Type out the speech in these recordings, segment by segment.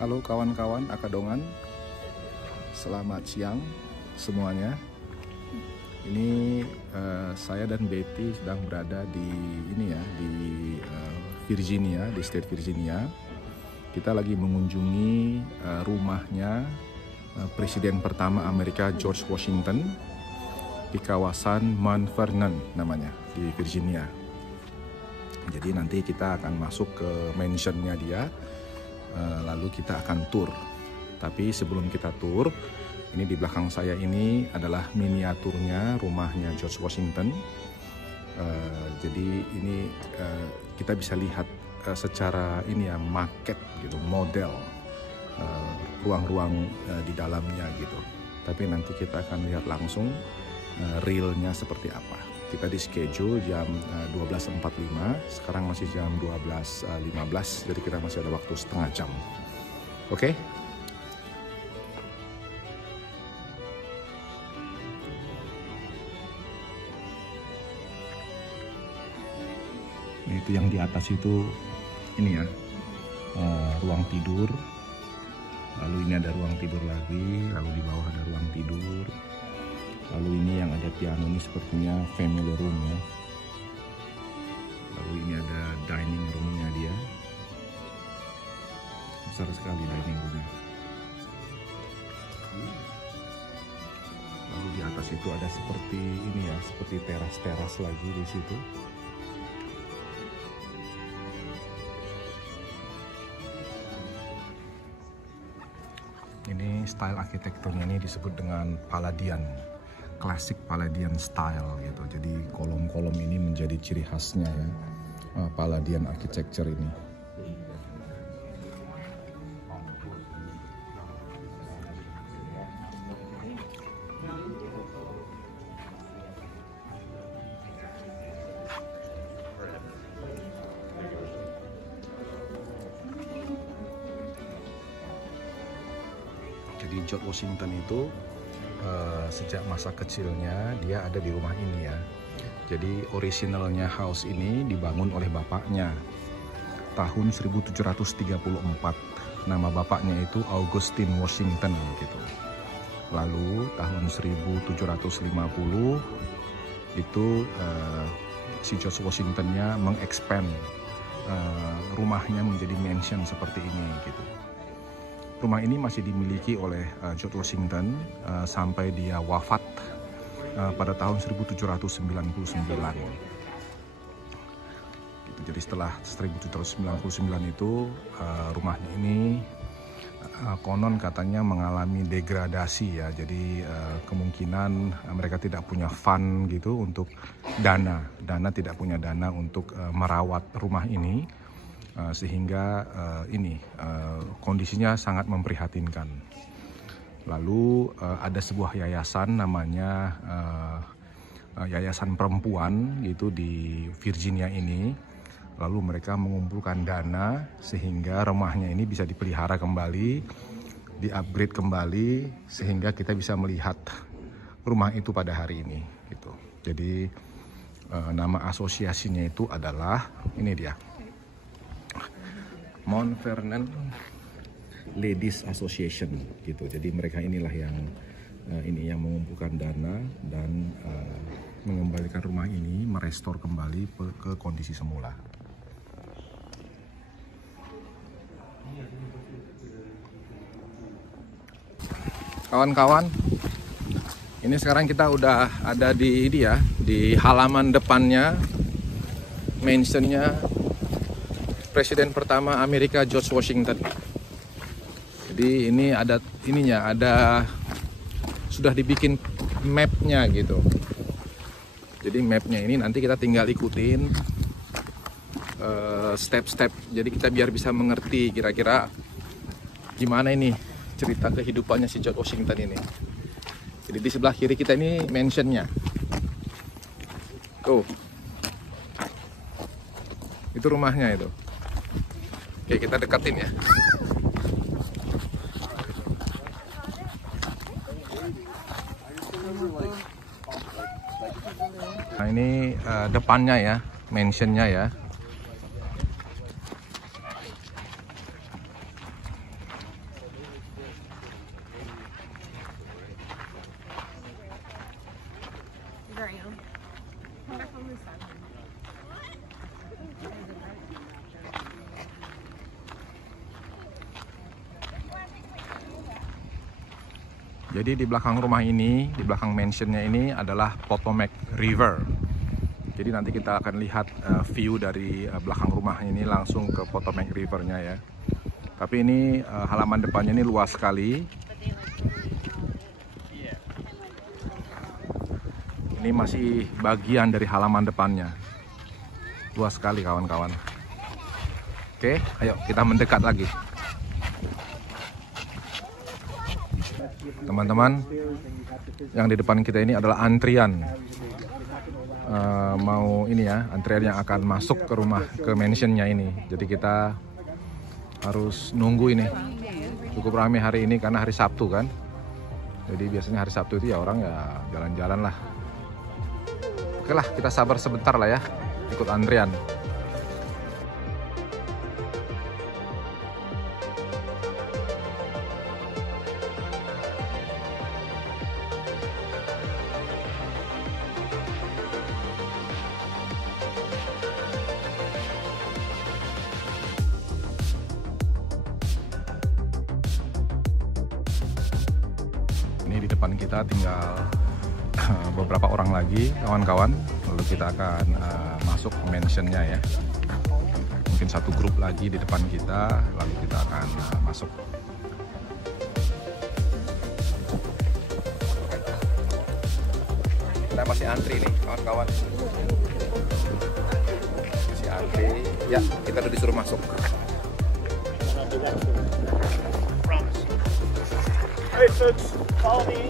Halo kawan-kawan Akadongan, selamat siang semuanya. Ini saya dan Betty sedang berada di Virginia, di state Virginia. Kita lagi mengunjungi rumahnya Presiden pertama Amerika George Washington di kawasan Mount Vernon namanya, di Virginia. Jadi nanti kita akan masuk ke mansionnya dia. Lalu kita akan tour. Tapi sebelum kita tour, ini di belakang saya ini adalah miniaturnya rumahnya George Washington. Jadi ini kita bisa lihat secara maket gitu, model ruang-ruang di dalamnya gitu. Tapi nanti kita akan lihat langsung realnya seperti apa. Kita di schedule jam 12.45, sekarang masih jam 12.15, jadi kita masih ada waktu setengah jam. Oke? Nah, itu yang di atas itu ruang tidur. Lalu ini ada ruang tidur lagi, lalu di bawah ada ruang tidur. Lalu ini yang ada piano ini sepertinya family room ya. Lalu ini ada dining roomnya dia. Besar sekali dining roomnya. Lalu di atas itu ada seperti seperti teras-teras lagi di situ. Ini style arsitekturnya ini disebut dengan Palladian. Klasik Palladian style gitu. Jadi kolom-kolom ini menjadi ciri khasnya ya, Palladian architecture ini. Jadi George Washington itu sejak masa kecilnya dia ada di rumah ini ya. Jadi originalnya house ini dibangun oleh bapaknya tahun 1734. Nama bapaknya itu Augustine Washington gitu. Lalu tahun 1750 itu si George Washingtonnya mengekspand rumahnya menjadi mansion seperti ini gitu. Rumah ini masih dimiliki oleh George Washington sampai dia wafat pada tahun 1799. Gitu. Jadi setelah 1799 itu rumah ini konon katanya mengalami degradasi ya. Jadi kemungkinan mereka tidak punya fund gitu untuk dana tidak punya dana untuk merawat rumah ini. Sehingga kondisinya sangat memprihatinkan. Lalu ada sebuah yayasan namanya Yayasan Perempuan gitu di Virginia ini. Lalu mereka mengumpulkan dana sehingga rumahnya ini bisa dipelihara kembali, di-upgrade kembali sehingga kita bisa melihat rumah itu pada hari ini gitu. Jadi nama asosiasinya itu adalah ini dia, Mount Vernon Ladies Association gitu. Jadi mereka inilah yang mengumpulkan dana dan mengembalikan rumah ini, merestor kembali ke kondisi semula. Kawan-kawan, ini sekarang kita udah ada di di halaman depannya mansionnya Presiden pertama Amerika George Washington. Jadi ini ada sudah dibikin mapnya gitu. Jadi mapnya ini nanti kita tinggal ikutin step-step. Jadi kita biar bisa mengerti kira-kira gimana ini cerita kehidupannya si George Washington ini. Jadi di sebelah kiri kita ini mansionnya. Tuh. Itu rumahnya itu. Oke, kita deketin ya. Nah ini depannya ya, mansionnya ya. ground. Come back on this side. Jadi di belakang rumah ini, di belakang mansionnya ini adalah Potomac River. Jadi nanti kita akan lihat view dari belakang rumah ini langsung ke Potomac Rivernya ya. Tapi ini halaman depannya ini luas sekali. Ini masih bagian dari halaman depannya. Luas sekali kawan-kawan. Oke, ayo kita mendekat lagi. Teman-teman, yang di depan kita ini adalah antrian. Mau ini ya, antrian yang akan masuk ke rumah, ke mansionnya ini. Jadi kita harus nunggu ini. Cukup ramai hari ini karena hari Sabtu kan. Jadi biasanya hari Sabtu itu ya orang ya jalan-jalan lah. Oke lah, kita sabar sebentar lah ya, ikut antrian. Ini di depan kita tinggal beberapa orang lagi, kawan-kawan. Lalu kita akan masuk ke mansionnya ya. Mungkin satu grup lagi di depan kita, lalu kita akan masuk. Kita masih antri nih, kawan-kawan. Masih antri. Ya, kita udah disuruh masuk. Hey folks, follow me.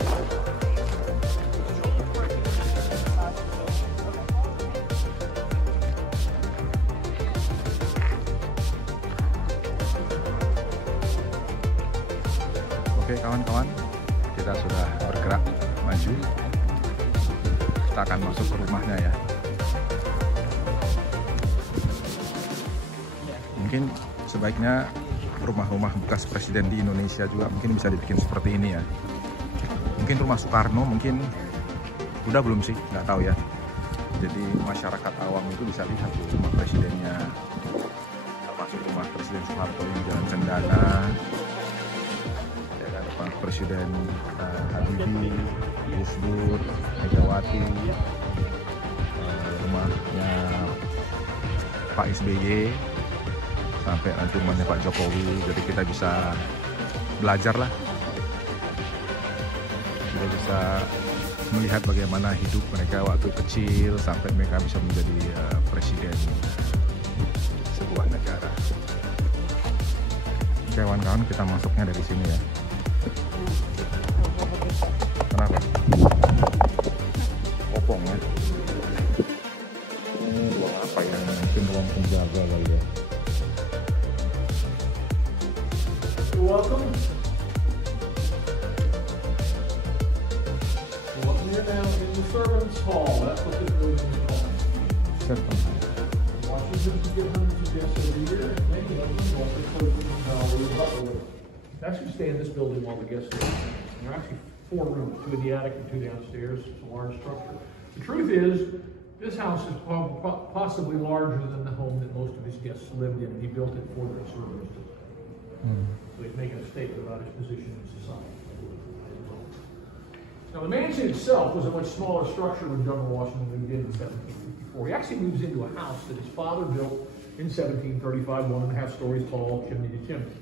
Oke kawan-kawan, kita sudah bergerak maju. Kita akan masuk ke rumahnya ya. Mungkin sebaiknya rumah-rumah bekas presiden di Indonesia juga mungkin bisa dibikin seperti ini ya. Mungkin rumah Soekarno mungkin udah belum sih, nggak tahu ya. Jadi masyarakat awam itu bisa lihat tuh rumah presidennya, termasuk rumah Presiden Soeharto di Jalan Cendana, ya kan, Pak Presiden Habibie, Gus Dur, Megawati, rumahnya Pak SBY, sampai nanti rumahnya Pak Jokowi. Jadi kita bisa belajar lah, kita bisa melihat bagaimana hidup mereka waktu kecil sampai mereka bisa menjadi presiden sebuah negara. Oke kawan-kawan, kita masuknya dari sini ya. Kenapa? Kopong ya. Ini ruang apa ya? Mungkin ruang penjaga kali ya. You're welcome. We're now in the servants' hall. That's what this building is called. Washington get hundreds of guests every year. Many of them want to close the butler. Actually, stay in this building while the guests live. There are actually 4 rooms, 2 in the attic and 2 downstairs. It's a large structure. The truth is, this house is possibly larger than the home that most of his guests lived in. He built it for their servants. So he's making a statement about his position in society. Now, the mansion itself was a much smaller structure when General Washington moved in 1754. He actually moves into a house that his father built in 1735, 1.5 stories tall, chimney to chimney.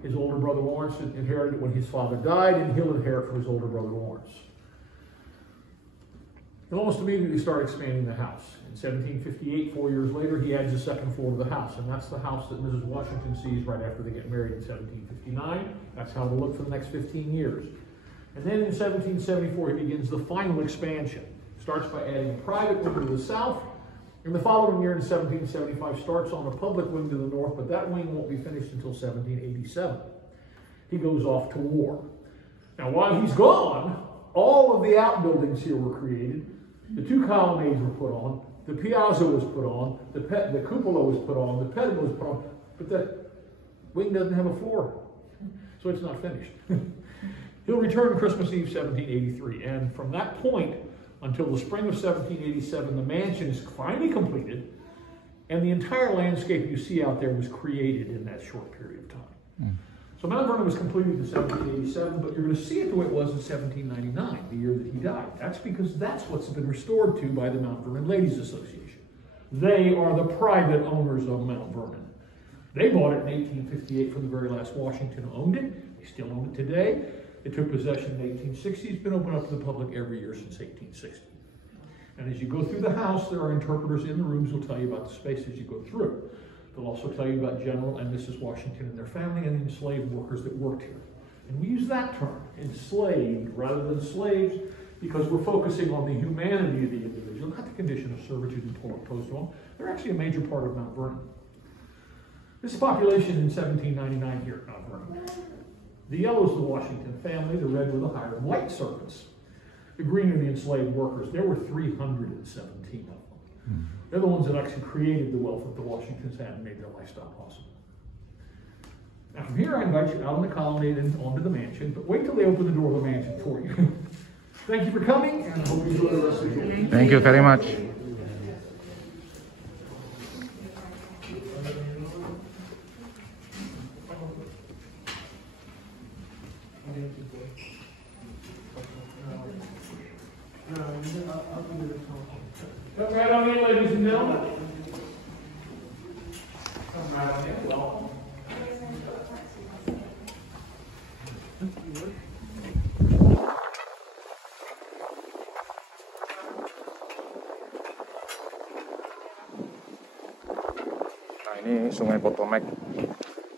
His older brother Lawrence inherited it when his father died, and he'll inherit from his older brother Lawrence. He'll almost immediately start expanding the house. In 1758, 4 years later, he adds a second floor to the house, and that's the house that Mrs. Washington sees right after they get married in 1759. That's how it'll look for the next 15 years. And then in 1774, he begins the final expansion. Starts by adding a private wing to the south, and the following year in 1775 starts on a public wing to the north, but that wing won't be finished until 1787. He goes off to war. Now, while he's gone, all of the outbuildings here were created. The 2 colonnades were put on, the piazza was put on, the cupola was put on, the pediment was put on, but that wing doesn't have a floor, so it's not finished. He'll return Christmas Eve 1783, and from that point, until the spring of 1787. The mansion is finally completed, and the entire landscape you see out there was created in that short period of time. So Mount Vernon was completed in 1787, but you're going to see it the way it was in 1799, the year that he died. That's because that's what's been restored to by the Mount Vernon Ladies Association. They are the private owners of Mount Vernon. They bought it in 1858 from the very last Washington who owned it. They still own it today. They took possession in 1860. It's been open up to the public every year since 1860. And as you go through the house, there are interpreters in the rooms who'll tell you about the space as you go through. They'll also tell you about General and Mrs. Washington and their family and the enslaved workers that worked here. And we use that term, enslaved, rather than slaves, because we're focusing on the humanity of the individual, not the condition of servitude imposed on them. They're actually a major part of Mount Vernon. This population in 1799 here at Mount Vernon. The yellow is the Washington family, the red were the hired white servants. The green are the enslaved workers. There were 317 of them. They're the ones that actually created the wealth that the Washingtons had and made their lifestyle possible. Now from here I invite you out on the colonnade and onto the mansion, but wait till they open the door of the mansion for you. Thank you for coming, and I hope you enjoy the rest of your day. Thank you very much. Come right on in, ladies and gentlemen. Come right on in. Welcome. Nah, ini Sungai Potomac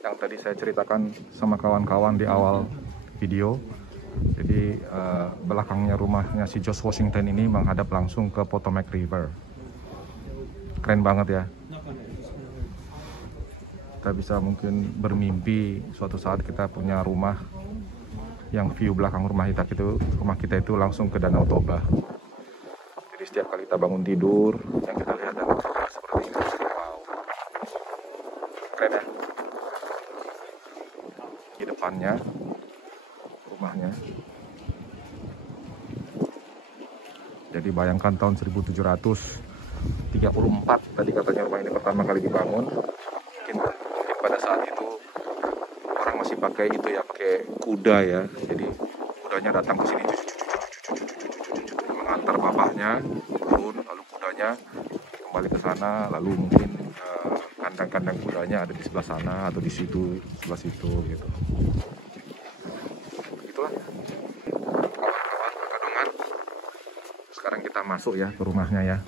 yang tadi saya ceritakan sama kawan-kawan di awal video. Jadi belakangnya rumahnya si George Washington ini menghadap langsung ke Potomac River. Keren banget ya. Kita bisa mungkin bermimpi suatu saat kita punya rumah yang view belakang rumah kita itu langsung ke Danau Toba. Jadi setiap kali kita bangun tidur, yang kita lihat Danau Toba seperti ini. Wow. Keren ya. Di depannya rumahnya. Jadi bayangkan tahun 1734 tadi katanya rumah ini pertama kali dibangun. Mungkin pada saat itu orang masih pakai itu ya, pakai kuda ya. Jadi kudanya datang ke sini mengantar bapaknya turun, lalu kudanya kembali ke sana, lalu mungkin kandang-kandang kudanya ada di sebelah sana atau di situ, sebelah situ gitu. Begitulah ya. Kawan-kawan kakak dengar. Sekarang kita masuk ya ke rumahnya ya.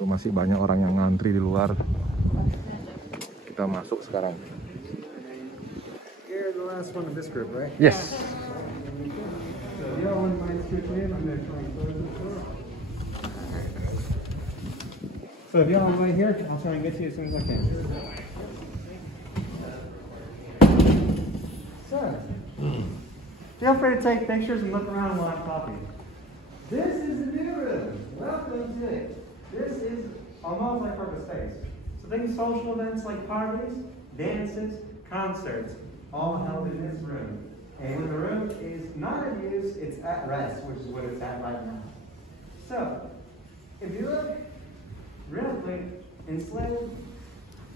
Tuh masih banyak orang yang ngantri di luar. Kita masuk sekarang. You're the last one of this group, right? Yes. So you all wouldn't mind switching in? I'm going to try and close the door. So if y'all don't mind here, I'll try and get to you as soon as I can. So, feel free to take pictures and look around while I'm talking. This is the new room. Welcome to it. This is a multi-purpose space. So think social events like parties, dances, concerts, all held in this room. And when the room is not in use, it's at rest, which is what it's at right now. So, if you look real quick, enslaved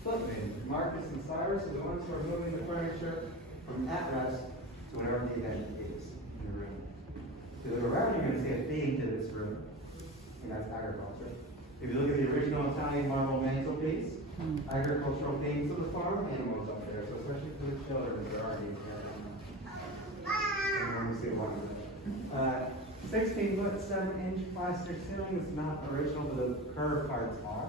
footmen, Marcus and Cyrus, are the ones who are moving the furniture from at rest to whatever the event is in the room. If you look around, you're going to see a theme to this room, and that's agriculture. If you look at the original Italian marble mantelpiece, agricultural themes of the farm, animals up there, so especially for the children, there are these here. See one of them. 16-foot, 7-inch plastic ceiling is not original, but the curved parts are.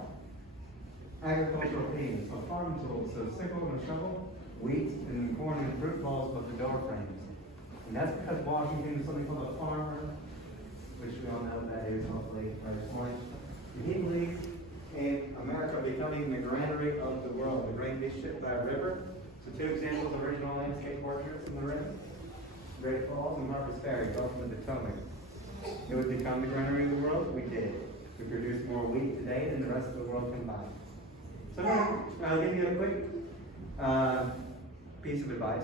Agricultural themes, so farm tools, so sickle and shovel, wheat and corn and fruit balls, but the door frames. And that's because Washington is something called a farmer, which we all know what that is, hopefully, by this point. He believes in America becoming the granary of the world, the grain be shipped by river. So two examples of original landscape portraits in the river. Great Falls and Marcus Ferry, both in the Potomac. It would become the granary of the world? We did. We produce more wheat today than the rest of the world combined. So I'll give you a quick piece of advice.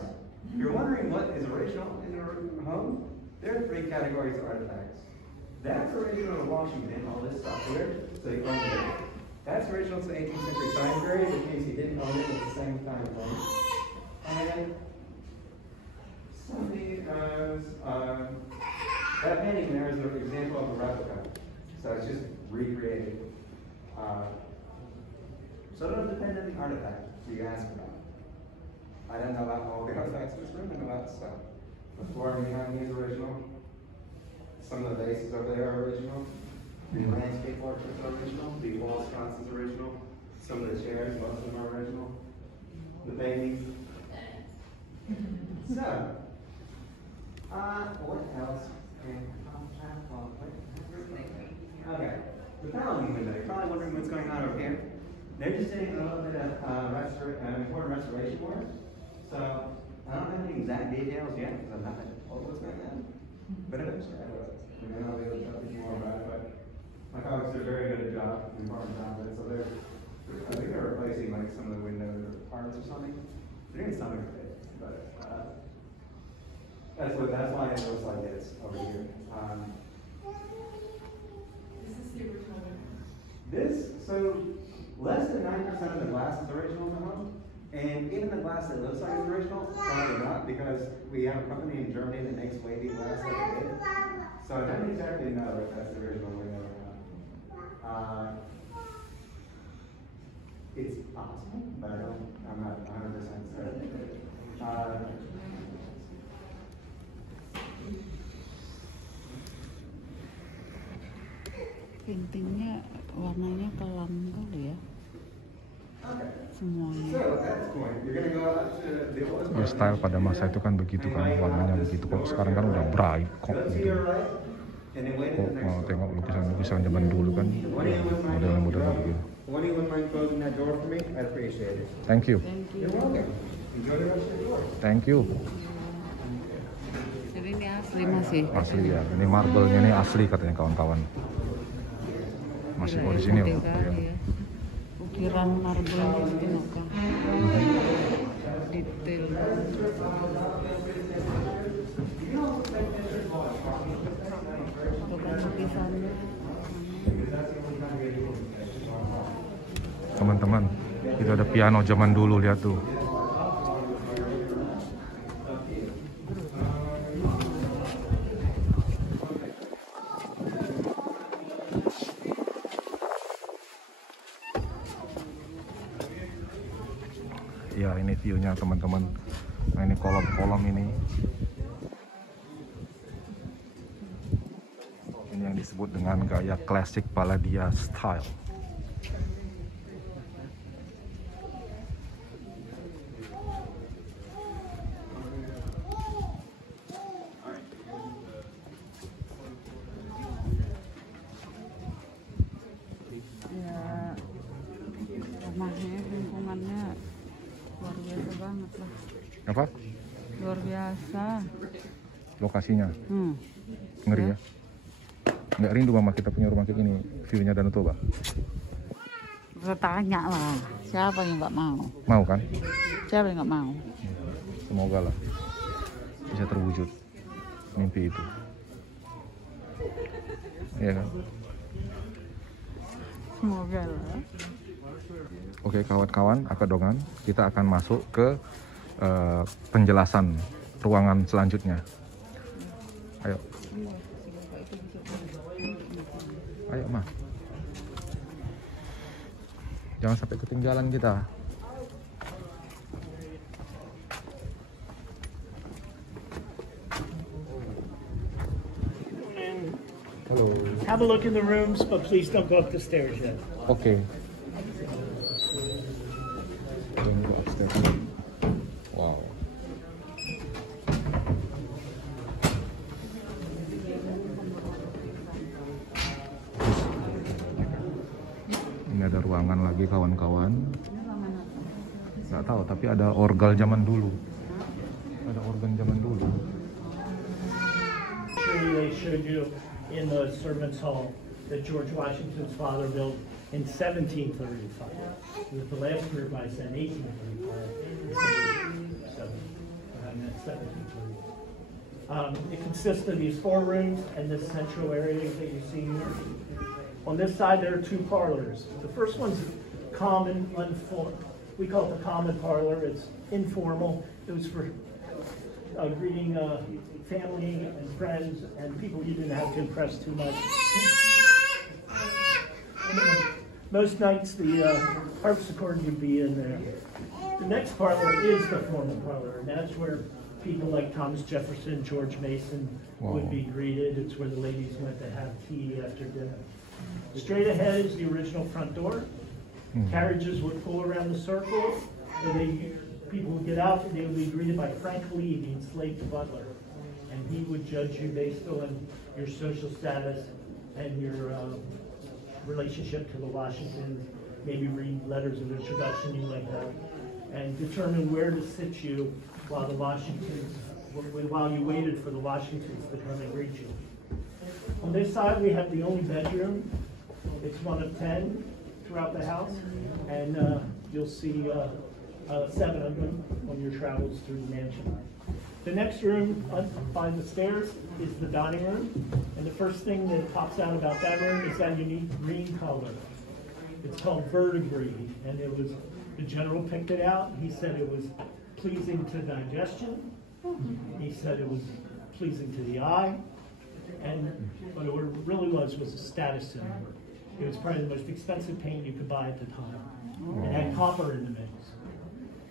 If you're wondering what is original in your home, there are 3 categories of artifacts. That's original to Washington, all this stuff here, so you own it. That's original to the 18th century time period, in case you didn't own it at the same time frame. And something as, that painting there is an example of a replica. So it's just recreated. So it'll depend on the artifact you ask about. I don't know about all the artifacts in this room, I know about stuff. The flooring behind me is original. Some of the vases over there are original. The landscape portraits are original. The wall sconce is original. Some of the chairs, most of them are original. The paintings. So, what else? Okay, the paneling window. You're probably wondering what's going on over here. They're just doing a little bit of important restoration work. So, I don't have any exact details yet because I'm not told what's going on. But eventually I will. And then I'll be able to tell you more about it. But my colleagues do a very good job, important job with it. So I think they're replacing like some of the windows or parts or something. They're doing something with it. But that's why it looks like this over here. So less than 9% of the glass is original in the home. And even the glass that looks like it's original, probably not, because we have a company in Germany that makes wavy glass like it is. So I don't exactly know if that's the original window or not. It's possible, but I'm not 100% certain. Paintingnya warnanya kelam kali ya. Semuanya. Style pada masa itu kan begitu kan, warnanya begitu. Kok sekarang kan udah bright kok gitu. Kok mau tengok lukisan-lukisan zaman dulu kan model-model begitu. Thank you. Thank you. Jadi ini asli masih. Asli ya. Ini marble-nya ini asli katanya kawan-kawan. Masih orisinil. Ya. Ukiran marble itu kan. Detail. Bukan lukisannya. Teman-teman, itu ada piano zaman dulu, lihat tuh. Ya, ini view-nya teman-teman. Nah, ini kolom-kolom ini. Ini yang disebut dengan gaya klasik Palladia style. Ya, rumahnya, lingkungannya luar biasa banget lah. Apa? Luar biasa. Lokasinya. Ngeri Ya. ya. Nggak rindu mama kita punya rumah kayak gini, view-nya Danau Toba? Bertanya lah, siapa yang nggak mau? Mau kan? Siapa yang nggak mau? Semoga lah bisa terwujud mimpi itu. Iya kan? Semoga lah. Oke kawan-kawan, Akedongan, kita akan masuk ke penjelasan ruangan selanjutnya. Ayo. Ayo, Ma. Jangan sampai ketinggalan kita. Halo. Have a look in the rooms, but please don't go up the stairs yet. Oke. Wow. Ini ada ruangan lagi kawan-kawan. Nggak tahu, tapi ada orgel zaman dulu. Ada organ zaman dulu. Sure, they showed you in the servants' hall. that George Washington's father built in 1735. With the last group I said 1835. So I meant 1730. It consists of these 4 rooms and this central area that you see here. On this side, there are 2 parlors. The first one's common, we call it the common parlor. It's informal. It was for greeting family and friends and people you didn't have to impress too much. Most nights, the harpsichord would be in there. The next parlor is the formal parlor, and that's where people like Thomas Jefferson, George Mason would be greeted. It's where the ladies went to have tea after dinner. Straight ahead is the original front door. Carriages would pull around the circle, and people would get out, and they would be greeted by Frank Lee, the enslaved butler. And he would judge you based on your social status and your relationship to the Washingtons, maybe read letters of introduction you might have, and determine where to sit you while you waited for the Washingtons to come and greet you. On this side, we have the only bedroom. It's one of 10 throughout the house, and you'll see 7 of them on your travels through the mansion. The next room up by the stairs is the dining room, and the first thing that pops out about that room is that unique green color. It's called verdigris, and the general picked it out. He said it was pleasing to digestion. He said it was pleasing to the eye, and what it really was a status symbol. It was probably the most expensive paint you could buy at the time. It had copper in the mix.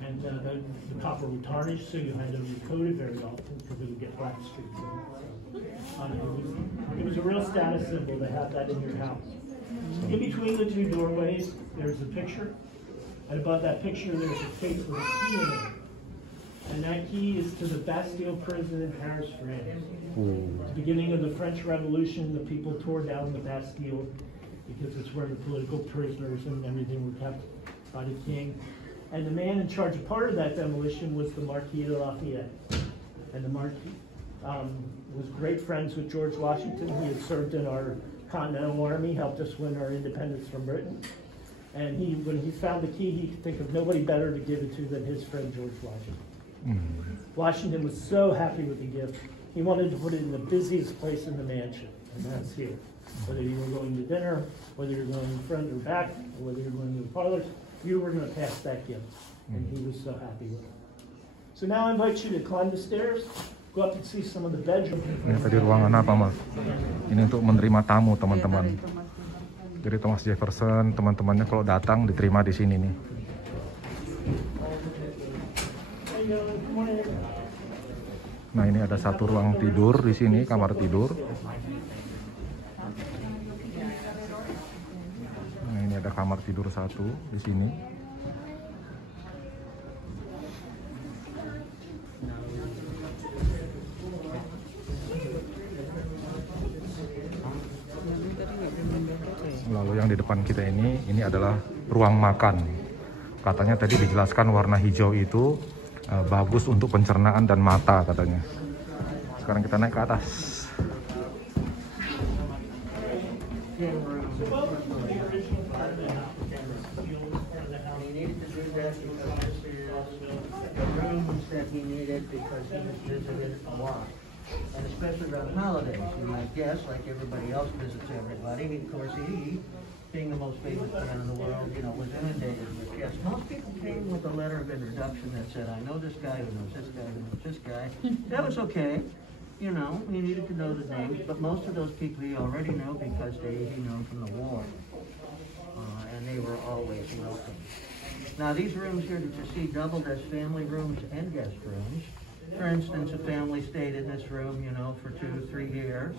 And the copper would tarnish, so you had to recoat it very often because it would get black streaks in it. It was a real status symbol to have that in your house. In between the 2 doorways, there's a picture. And above that picture, there's a case with a key in it. And that key is to the Bastille prison in Paris, France. At the beginning of the French Revolution, the people tore down the Bastille because it's where the political prisoners and everything were kept by the king. And the man in charge of part of that demolition was the Marquis de Lafayette. And the Marquis was great friends with George Washington. He had served in our Continental Army, helped us win our independence from Britain. And when he found the key, he could think of nobody better to give it to than his friend George Washington. Washington was so happy with the gift, he wanted to put it in the busiest place in the mansion, and that's here. Whether you were going to dinner, whether you're going in front or back, or whether you're going to the parlors, you were going to pass that gift, and he was so happy with it. So now I invite you to climb the stairs, go up and see some of the bedrooms. Ini tadi ruangan apa, Mas? Ini untuk menerima tamu, teman-teman. Jadi Thomas Jefferson, teman-temannya kalau datang diterima di sini nih. Nah, ini ada 1 ruang tidur di sini, kamar tidur. Nah, ini ada kamar tidur 1 di sini. Lalu yang di depan kita ini adalah ruang makan. Katanya tadi dijelaskan warna hijau itu bagus untuk pencernaan dan mata katanya. Sekarang kita naik ke atas. And especially around holidays, you might guess, like everybody else visits everybody. Of course, he, being the most famous man in the world, was inundated with guests. Most people came with a letter of introduction that said, I know this guy who knows this guy who knows this guy. That was okay. He needed to know the names, but most of those people he already knew because he knew from the war. And they were always welcome. Now, these rooms here that you see doubled as family rooms and guest rooms. For instance, a family stayed in this room, for 2 or 3 years.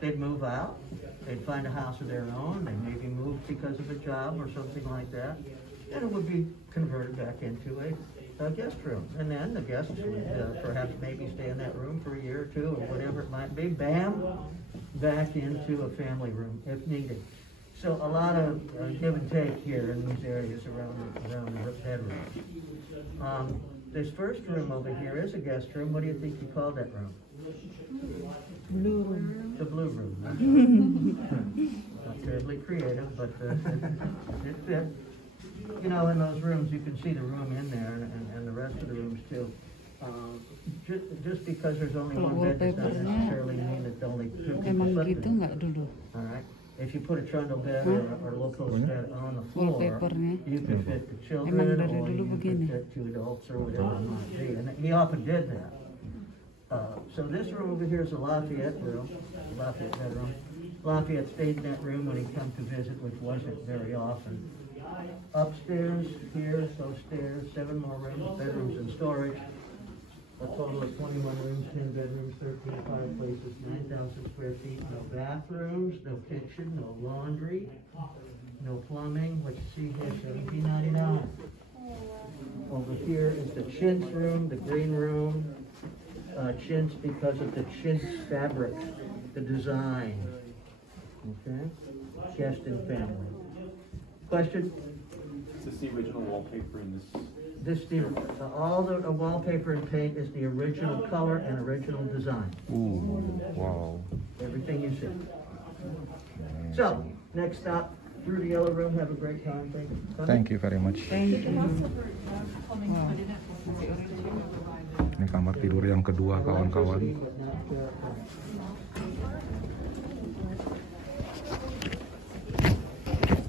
They'd move out. They'd find a house of their own. They maybe move because of a job or something like that. And it would be converted back into a guest room. And then the guests would perhaps maybe stay in that room for a year or 2 or whatever it might be. Bam! Back into a family room if needed. So a lot of give and take here in these areas around the bedroom. This first room over here is a guest room. What do you think you called that room? Blue room. The blue room. terribly creative, but it fit. You know, in those rooms, you can see the room in there and the rest of the rooms too. Just because there's only one bed does not necessarily mean that only two people Emang slept gitu in it. nggak dulu? All right. If you put a trundle bed or low-post bed on the floor, Wallpapernya. you could fit the children Emang or dari dulu you begini. could fit two adults or whatever it might be. And he often did that. So this room over here is a Lafayette room, Lafayette bedroom. Lafayette stayed in that room when he come to visit, which wasn't very often. Upstairs, here, those stairs, 7 more rooms, bedrooms and storage. A total of 21 rooms, 10 bedrooms, 13 fireplaces, 9,000 square feet, no bathrooms, no kitchen, no laundry, no plumbing. What you see here, $17.99. Over here is the chintz room, the green room. Chintz because of the chintz fabric, the design. Okay? Guest and family. Question? Is this the original wallpaper in this? All the wallpaper and paint is the original color and original design. Ooh, wow. Everything you see. So, next stop, through the yellow room. Have a great time. Thank you very much. Ini kamar tidur yang kedua, kawan-kawan.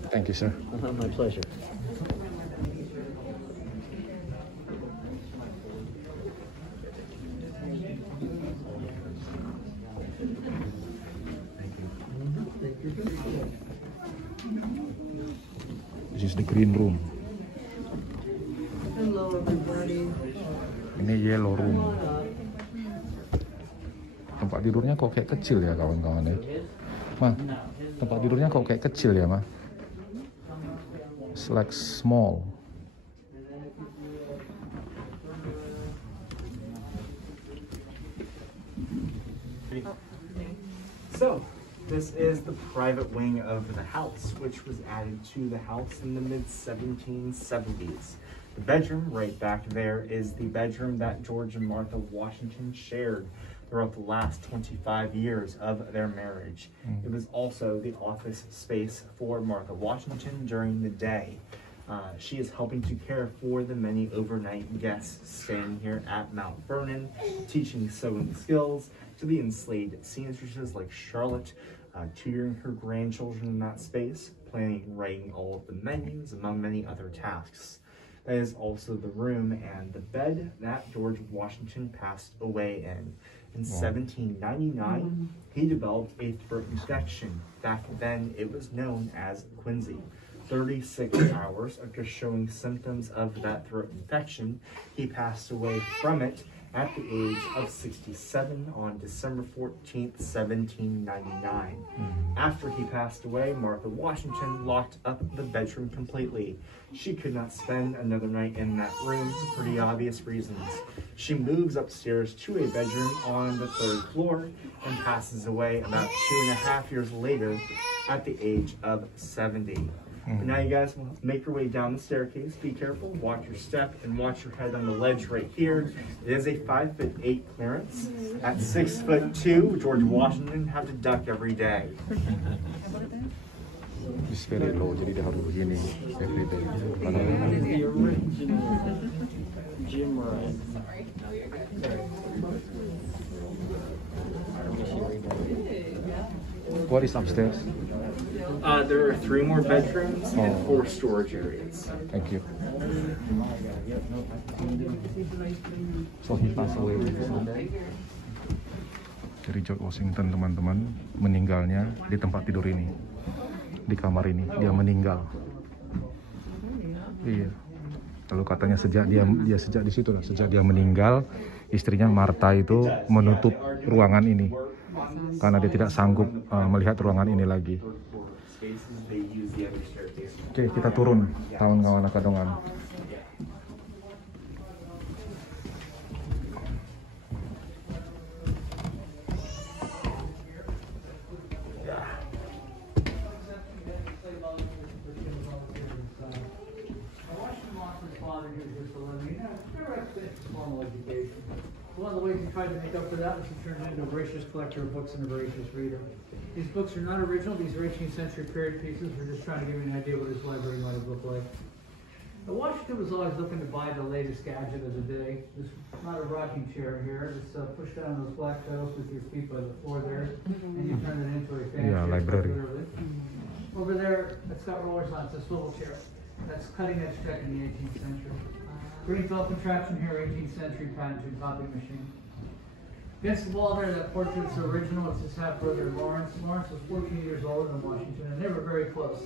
Thank you, sir. My pleasure. This is the green room. Hello, everybody. Ini yellow room. Tempat tidurnya kok kayak kecil ya, kawan-kawan ya. Ma, tempat tidurnya kok kayak kecil ya, Ma? It's like small. So, this is the private wing of the house, which was added to the house in the mid-1770s. The bedroom right back there is the bedroom that George and Martha Washington shared throughout the last 25 years of their marriage. It was also the office space for Martha Washington during the day. She is helping to care for the many overnight guests staying here at Mount Vernon, teaching sewing skills to the enslaved seamstresses like Charlotte, tutoring her grandchildren in that space, planning and writing all of the menus, among many other tasks. That is also the room and the bed that George Washington passed away in. In 1799, he developed a throat infection. Back then, it was known as quinsy. 36 hours after showing symptoms of that throat infection, he passed away from it at the age of 67 on December 14th, 1799. After he passed away, Martha Washington locked up the bedroom completely. She could not spend another night in that room for pretty obvious reasons. She moves upstairs to a bedroom on the 3rd floor and passes away about 2.5 years later at the age of 70. But now you guys will make your way down the staircase. Be careful, watch your step, and watch your head on the ledge right here. It is a 5'8" clearance. At 6'2", George Washington had to duck every day. It's very low, jadi dia harus begini every day. The original gym ride. What is upstairs? There are 3 more bedrooms and 4 storage areas. Thank you. So he passed away. Jadi George Washington, teman-teman, meninggalnya di tempat tidur ini, di kamar ini. Dia meninggal. Iya. Lalu katanya sejak di situ, sejak dia meninggal, istrinya Martha itu menutup ruangan ini karena dia tidak sanggup melihat ruangan ini lagi. Oke, kita turun, kawan-kawan akadongan. One of the ways he tried to make up for that was he turned into a voracious collector of books and a voracious reader. These books are not original. These are 18th century period pieces. We're just trying to give you an idea what his library might have looked like. But Washington was always looking to buy the latest gadget of the day. This is not a rocking chair here. Just push down those black pedals with your feet by the floor there, and you turn it into a fan chair. Library. Literally. Over there, it's got rollers on. It's a swivel chair. That's cutting edge tech in the 18th century. Green felt contraption here, 18th century patented copy machine. Against the wall there, that portrait's original. It's his half-brother Lawrence. Lawrence was 14 years older than Washington, and they were very close.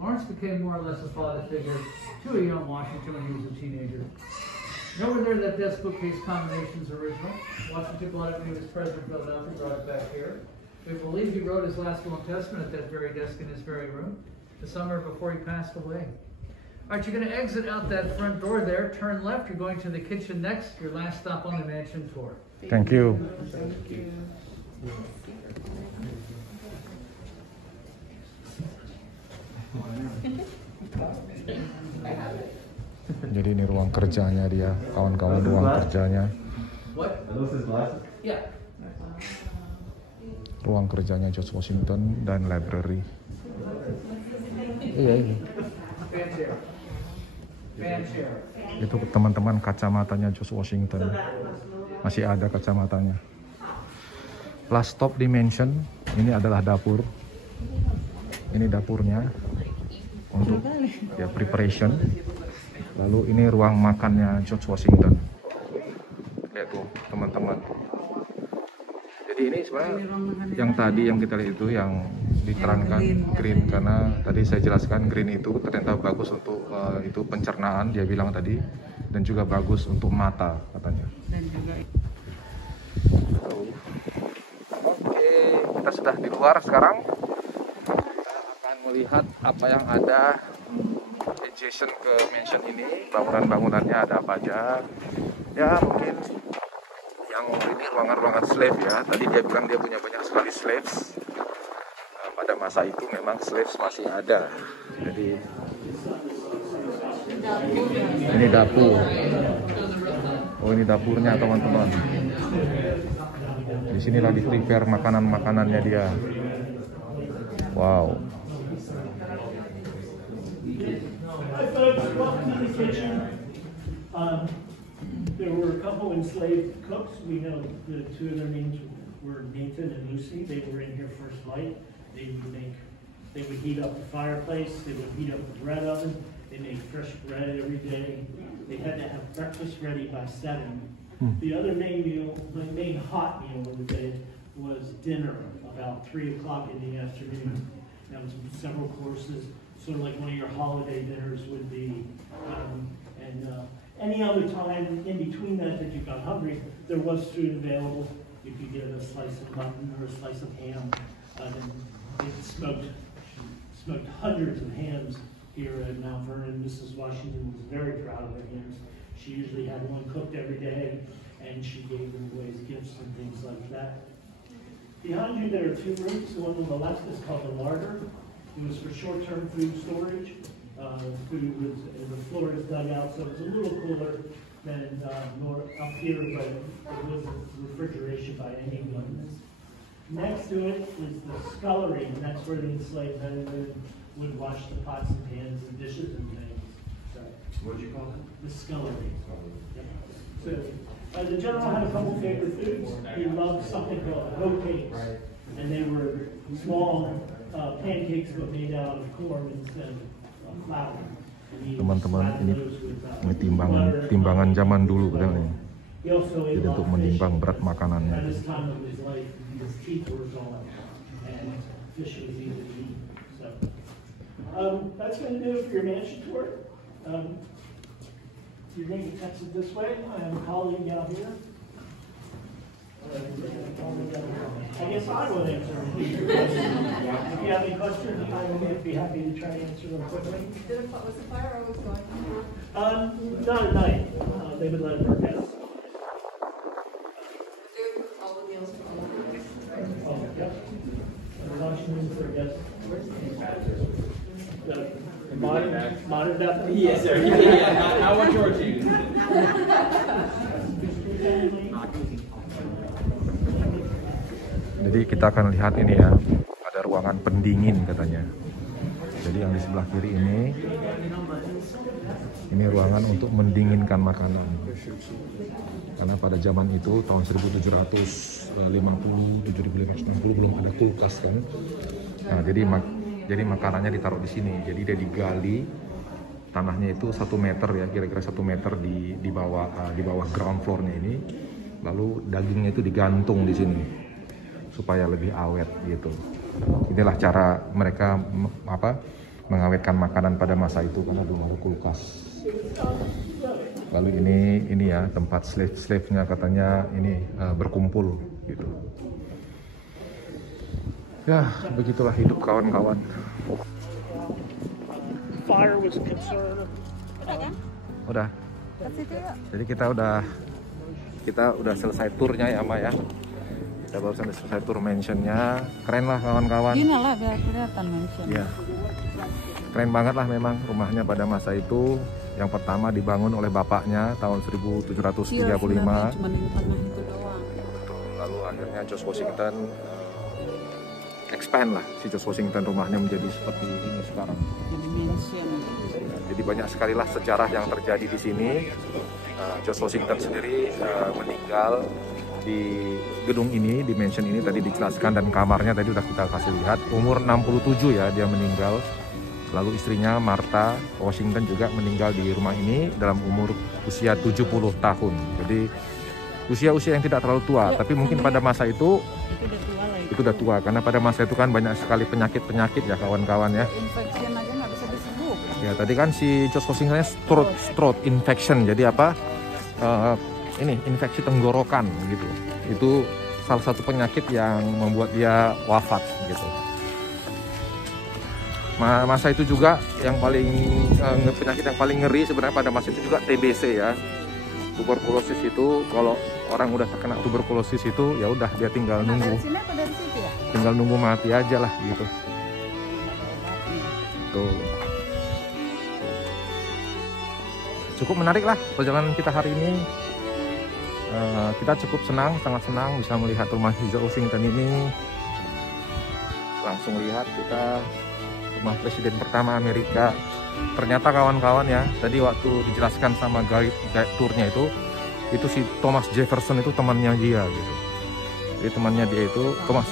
Lawrence became more or less a father figure to a young Washington when he was a teenager. And over there, that desk bookcase combination's original. Washington bought it when he was president of Philadelphia, brought it back here. We believe he wrote his last will and testament at that very desk in his very room, the summer before he passed away. All right, you're going to exit out that front door there, turn left, you're going to the kitchen next, your last stop on the mansion tour. Thank you. Jadi ini ruang kerjanya dia, kawan-kawan ruang kerjanya. Ruang kerjanya George Washington dan library. Iya ini. Itu teman-teman kacamatanya George Washington. Masih ada kacamatanya. Last stop di mansion, ini adalah dapur. Ini dapurnya untuk ya preparation. Lalu ini ruang makannya George Washington. Lihat tuh teman-teman. Jadi ini sebenarnya yang tadi yang kita lihat itu yang diterangkan green, karena tadi saya jelaskan green itu ternyata bagus untuk itu pencernaan dia bilang tadi, dan juga bagus untuk mata katanya. Oke, kita sudah di luar sekarang. Kita akan melihat apa yang ada adjacent ke mansion ini, bangunan-bangunannya ada apa aja. Ya mungkin yang ini ruangan-ruangan slave ya. Tadi dia bilang dia punya banyak sekali slaves. Pada masa itu memang slaves masih ada. Jadi ini dapur. Oh ini dapurnya teman-teman. Di sini lagi prepare makanan-makanannya dia. Wow. There were a couple enslaved cooks. We know the two of their names were Nathan and Lucy. They were in here first light. They would heat up the fireplace. They would heat up the bread oven. They made fresh bread every day. They had to have breakfast ready by 7. The other main meal, the main hot meal of the day, was dinner about 3 o'clock in the afternoon. That was several courses, sort of like one of your holiday dinners would be. Any other time in between that you got hungry, there was food available. You could get a slice of mutton or a slice of ham. They smoked hundreds of hams here at Mount Vernon. Mrs. Washington was very proud of her hams. She usually had one cooked every day, and she gave them away as gifts and things like that. Behind you there are 2 rooms. The one on the left is called the larder. It was for short-term food storage. Food was, the floor is dug out, so it's a little cooler than more up here, but it wasn't refrigeration by any means. Next to it is the scullery, and that's where the enslaved men and women would wash the pots and pans and dishes and things. What did you call it? The scullery. So, the general had a couple favorite foods. He loved something called hoe cakes, and they were small pancakes but made out of corn instead of flour. Teman-teman, ini timbangan zaman dulu katanya. Jadi untuk menimbang berat makanannya. That's going to do it for your mansion tour. You're going to get texted this way. I have a colleague out here. I guess I will answer your questions. If you have any questions, I will be happy to try to answer them quickly. Was the fire always going? Not at night. They would let it burn down. All the meals for all the guests, right? Oh, yep. Washington for guests. Modern definition. Yes, sir. Yeah, how about Georgie? Jadi kita akan lihat ini ya, ruangan pendingin katanya. Jadi yang di sebelah kiri ini ruangan untuk mendinginkan makanan. Karena pada zaman itu tahun 1750, 1760 belum ada kulkas kan. Nah, jadi makanannya ditaruh di sini. Jadi dia digali, tanahnya itu 1 meter ya, kira-kira 1 meter di bawah ground floornya ini. Lalu dagingnya itu digantung di sini supaya lebih awet gitu. Inilah cara mereka mengawetkan makanan pada masa itu karena belum ada kulkas. Lalu ini ya tempat slave-nya katanya ini berkumpul gitu. Ya, begitulah hidup kawan-kawan. Fire was a concern. Udah. Jadi kita udah selesai turnya ya, Ma ya. Kita barusan selesai tur mansionnya. Keren lah kawan-kawan. Gini lah biar kelihatan mansion. Iya. Keren banget lah memang rumahnya pada masa itu. Yang pertama dibangun oleh bapaknya tahun 1735. Cuma di tengah itu doang. Lalu akhirnya George Washington expand lah si George Washington rumahnya menjadi seperti ini sekarang. Jadi mansion. Jadi banyak sekali lah sejarah yang terjadi di sini. George Washington sendiri meninggal di gedung ini, di mansion ini tadi dijelaskan, dan kamarnya tadi udah kita kasih lihat. Umur 67 ya dia meninggal. Lalu istrinya Martha Washington juga meninggal di rumah ini dalam umur usia 70 tahun. Jadi usia-usia yang tidak terlalu tua, tapi mungkin pada masa itu udah tua karena pada masa itu kan banyak sekali penyakit-penyakit ya kawan-kawan ya. Infection aja nggak bisa disembuh. Ya tadi kan si George Washington throat infection, jadi apa? Ini infeksi tenggorokan gitu. Itu salah satu penyakit yang membuat dia wafat gitu. Masa itu juga yang paling penyakit yang paling ngeri sebenarnya pada masa itu juga TBC ya. Tuberkulosis itu kalau orang udah terkena tuberkulosis itu ya udah dia tinggal nunggu. Sini atau dari situ ya? Tinggal nunggu mati aja lah gitu. Tuh. Cukup menarik lah perjalanan kita hari ini. Kita cukup senang, sangat senang bisa melihat rumah George Washington ini. Langsung lihat kita rumah presiden pertama Amerika. Ternyata kawan-kawan ya, tadi waktu dijelaskan sama guide turnya itu si Thomas Jefferson itu temannya dia gitu. Jadi temannya dia itu Thomas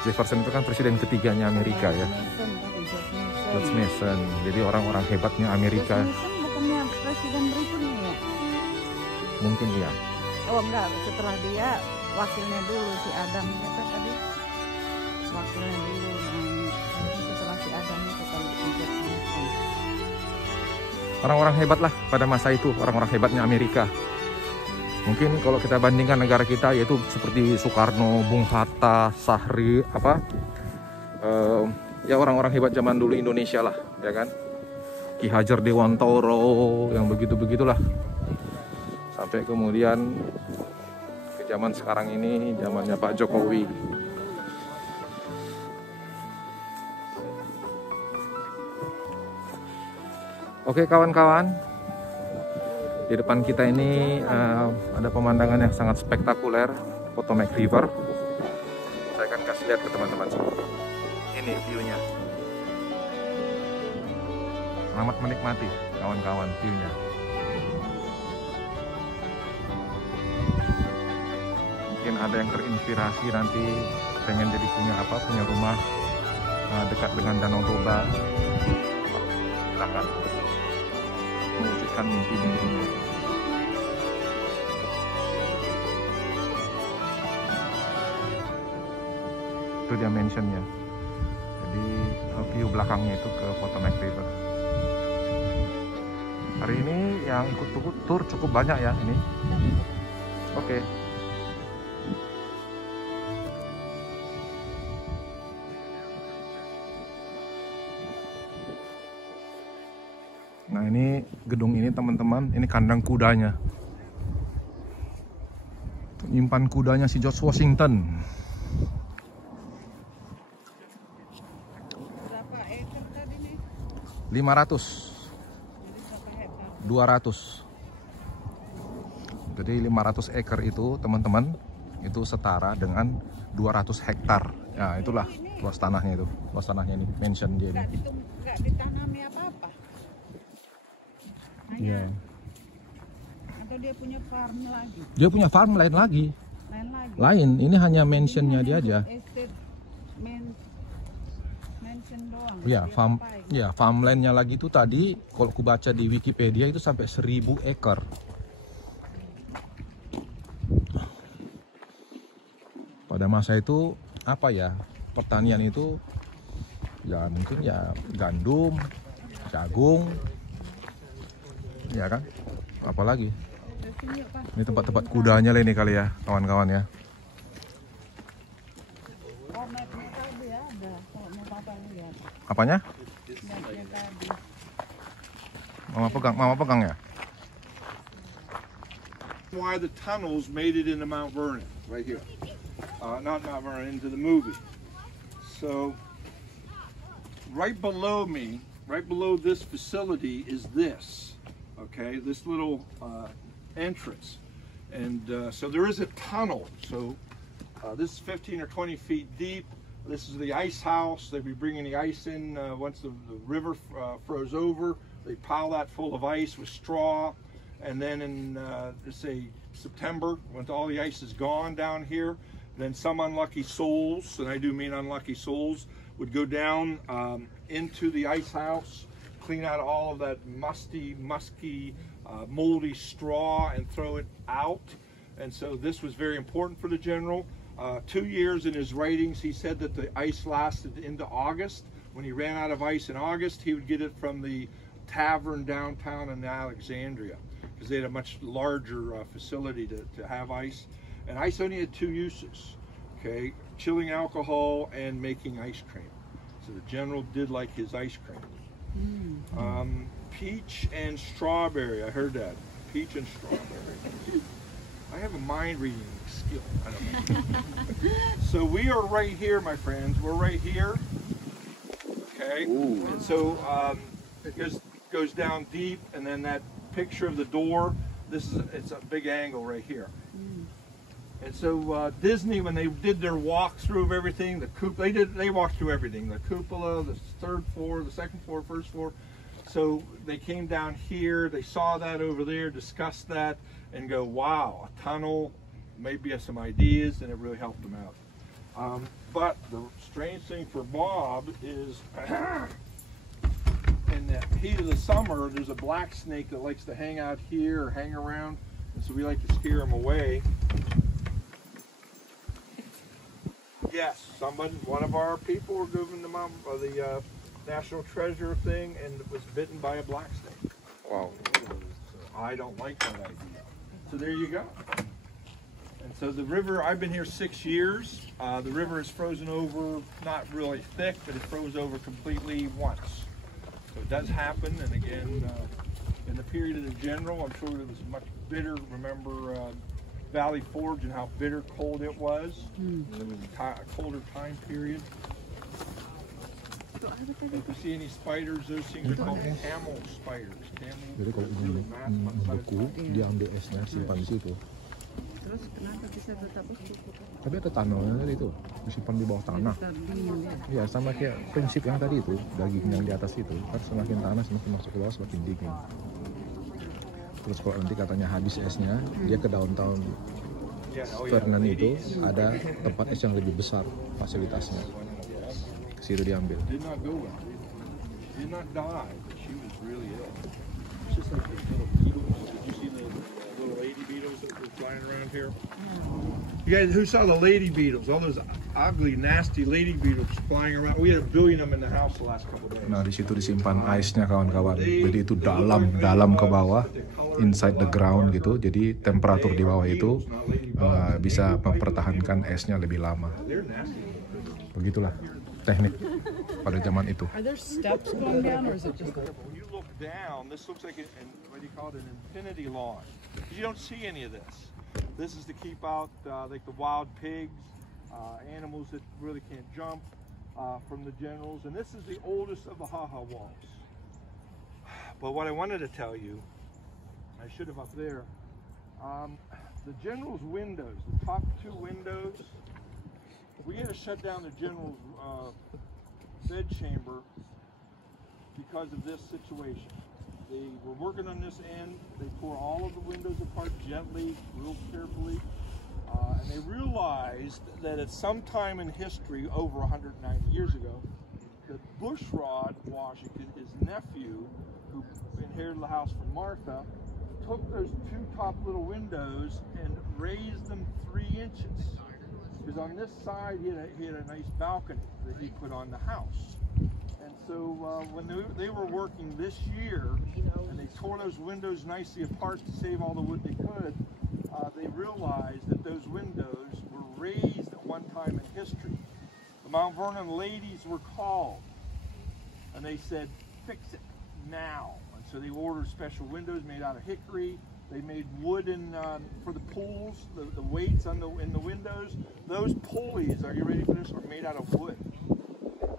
Jefferson itu kan presiden ketiganya Amerika ya. George Mason. Jadi orang-orang hebatnya Amerika. George Mason bukannya presiden berikutnya ya? Mungkin iya. Oh enggak, setelah dia wakilnya dulu si Adam itu tadi. Wakilnya dulu, setelah si Adam itu kalau George Mason. Orang-orang hebat lah pada masa itu, orang-orang hebatnya Amerika. Mungkin kalau kita bandingkan negara kita yaitu seperti Soekarno, Bung Hatta, Sahri, ya orang-orang hebat zaman dulu Indonesia lah, ya kan? Ki Hajar Dewantoro, yang begitu-begitulah. Sampai kemudian ke zaman sekarang ini, zamannya Pak Jokowi. Oke kawan-kawan, di depan kita ini ada pemandangan yang sangat spektakuler, Potomac River. Saya akan kasih lihat ke teman-teman semua. Ini view-nya. Selamat menikmati kawan-kawan view-nya. Mungkin ada yang terinspirasi nanti pengen jadi punya rumah dekat dengan Danau Toba. Silakan mewujudkan mimpi-mimpinya. Itu dia mentionnya. Jadi view belakangnya itu ke Potomac River. Hari ini yang ikut tur cukup banyak ya ini. Oke. Nah ini gedung ini teman-teman, ini kandang kudanya. Nyimpan kudanya si George Washington. Berapa ekor tadi nih? 500. 200. Jadi 500 ekor itu teman-teman, itu setara dengan 200 hektar. Nah, itulah luas tanahnya itu. Luas tanahnya ini, mansion dia ini. Nggak ditanami apa-apa. Iya. Atau dia punya farm lagi. Dia punya farm lain lagi. Lain lagi. Lain, ini hanya mansionnya dia aja. Estate mansion doang. Ya, Dia farm, ngapain? ya farmlandnya lagi itu tadi, kalau aku baca di Wikipedia itu sampai 1000 ekar. Pada masa itu apa ya, pertanian itu ya mungkin ya gandum, jagung, ya kan? Apalagi ini tempat-tempat kudanya lah ini kali ya, kawan-kawan ya. Oh, mapnya tadi ada. Kalau mau papa lihat. Apanya? Mapnya tadi. Mama pegang ya. Why the tunnels made it into Mount Vernon, right here. Not Mount Vernon, into the movie. So, right below me, right below this facility is this, okay, this little entrance. And so there is a tunnel. So this is 15 or 20 feet deep. This is the ice house. They'd be bringing the ice in once the river froze over. They pile that full of ice with straw. And then in, let's say, September, when all the ice is gone down here, then some unlucky souls, and I do mean unlucky souls, would go down into the ice house, clean out all of that musky, moldy straw and throw it out. And so this was very important for the general. 2 years in his writings, he said that the ice lasted into August. When he ran out of ice in August, he would get it from the tavern downtown in Alexandria, because they had a much larger facility to have ice. And ice only had 2 uses, okay? Chilling alcohol and making ice cream. So the general did like his ice cream. Peach and strawberry, I heard that. Peach and strawberry. I have a mind reading skill, I don't know. So we are right here, my friends. We're right here, okay? Ooh. And so it goes down deep, and then that picture of the door, it's a big angle right here. And so Disney, when they did their walkthrough of everything, the cupola, they walked through everything, the cupola, the 3rd floor, the 2nd floor, 1st floor. So they came down here, they saw that over there, discussed that, and go, wow, a tunnel, maybe have some ideas, and it really helped them out. But the strange thing for Bob is, in the heat of the summer, there's a black snake that likes to hang out here or hang around, and so we like to scare him away. Yes, one of our people were doing the National Treasure thing and was bitten by a black snake. Wow. I don't like that idea. So there you go. And so the river, I've been here 6 years. The river is frozen over, not really thick, but it froze over completely once. So it does happen, and again, in the period of the general, I'm sure it was much bitter. Remember Valley Forge and how bitter cold it was. So it was a colder time period. If you see any spiders, those things are called camel spiders. Jadi kalau ini beku, dia ambil esnya, simpan di situ. Terus kenapa bisa tetap beku? Tapi ada tunnelnya tadi itu, disimpan di bawah tanah. Iya, sama kayak prinsip yang tadi itu, daging yang di atas itu, kan semakin tanah semakin masuk ke bawah semakin dingin. Terus kalau nanti katanya habis esnya, dia ke downtown Vernon itu ada tempat es yang lebih besar fasilitasnya. Ke situ diambil. Did not go well. Did not die, but she was really ill. It's just like these little beetles. Did you see the little lady beetles that were flying around here? You guys, who saw the lady beetles? All those ugly, nasty lady beetles flying around. We had 1 billion of them in the house the last couple of days. Nah, di situ disimpan ice-nya kawan-kawan. Jadi itu dalam ke bawah, inside the ground gitu. Jadi temperatur di bawah itu bisa mempertahankan esnya lebih lama. Begitulah teknik pada zaman itu. Are there steps going down, or is it just? When you look down, this looks like what do you call it, an infinity lawn. You don't see any of this. This is to keep out like the wild pigs, animals that really can't jump from the generals. And this is the oldest of the Ha-Ha walls. But what I wanted to tell you, I should have up there, the general's windows, the top 2 windows, We had to shut down the general's bed chamber because of this situation. They were working on this end. They tore all of the windows apart gently, real carefully, and they realized that at some time in history, over 190 years ago, that Bushrod Washington, his nephew, who inherited the house from Martha, took those two top little windows and raised them 3 inches. Because on this side he had a nice balcony that he put on the house. And so when they were working this year and they tore those windows nicely apart to save all the wood they could, they realized that those windows were raised at one time in history. The Mount Vernon ladies were called and they said, fix it now. And so they ordered special windows made out of hickory. They made wood for the pools, the weights in the windows. Those pulleys, are you ready for this, are made out of wood,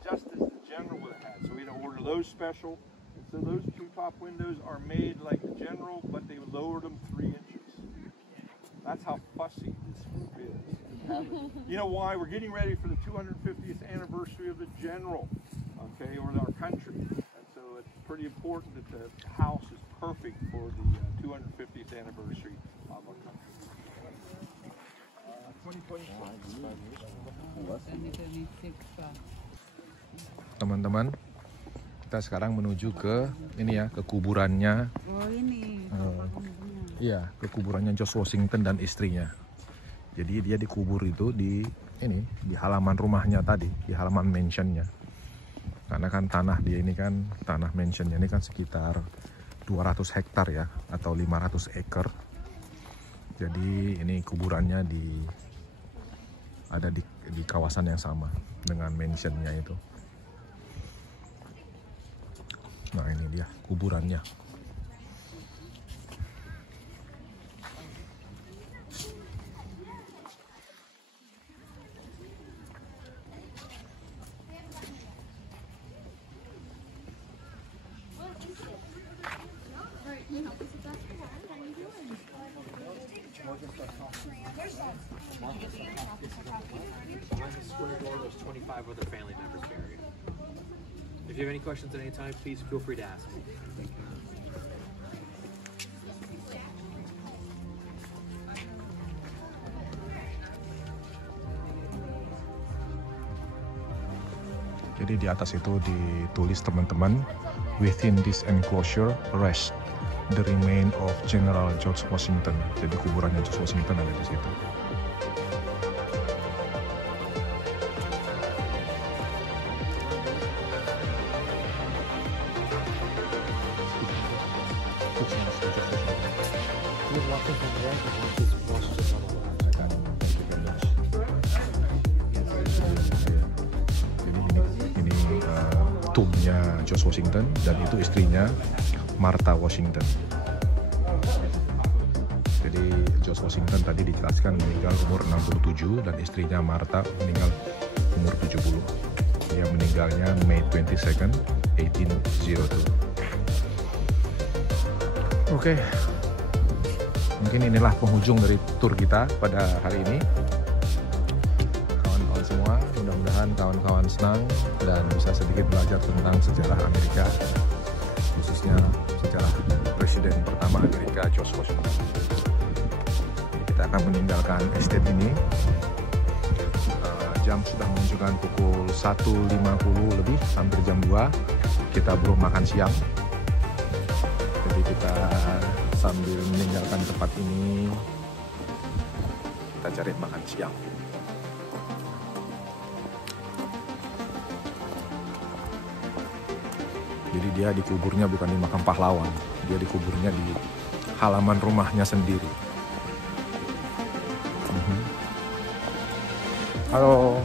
just as the general would have had. So we had to order those special. And so those two top windows are made like the general, but they lowered them 3 inches. That's how fussy this group is. You know why? We're getting ready for the 250th anniversary of the general, okay, or our country. And so it's pretty important that the house is perfect for the 250th anniversary of our country. 2026. Teman-teman, kita sekarang menuju ke ini ya, ke kuburannya. Oh ini. Iya, ke kuburannya George Washington dan istrinya. Jadi dia dikubur itu di halaman rumahnya tadi, di halaman mansionnya. Karena kan tanah dia ini kan, tanah mansionnya ini kan sekitar 200 hektar ya, atau 500 acre. Jadi ini kuburannya ada di kawasan yang sama dengan mansionnya itu. Nah ini dia kuburannya. Behind the square door, there's 25 other family members buried. If you have any questions at any time, please feel free to ask me. Jadi di atas itu ditulis teman-teman, within this enclosure rest the remain of General George Washington. Jadi kuburannya George Washington ada di situ. Tomb-nya George Washington dan itu istrinya Martha Washington. Jadi George Washington tadi dijelaskan meninggal umur 67 dan istrinya Martha meninggal umur 70. Dia meninggalnya May 22nd, 1802. Oke. Mungkin inilah penghujung dari tour kita pada hari ini. Kawan-kawan semua, mudah-mudahan kawan-kawan senang dan bisa sedikit belajar tentang sejarah Amerika, khususnya sejarah presiden pertama Amerika George Washington. Jadi kita akan meninggalkan estate ini. Jam sudah menunjukkan pukul 1.50 lebih, hampir jam 2. Kita belum makan siang. Jadi kita sambil meninggalkan tempat ini, kita cari makan siang. Jadi dia dikuburnya bukan di makam pahlawan, dia dikuburnya di halaman rumahnya sendiri. Halo.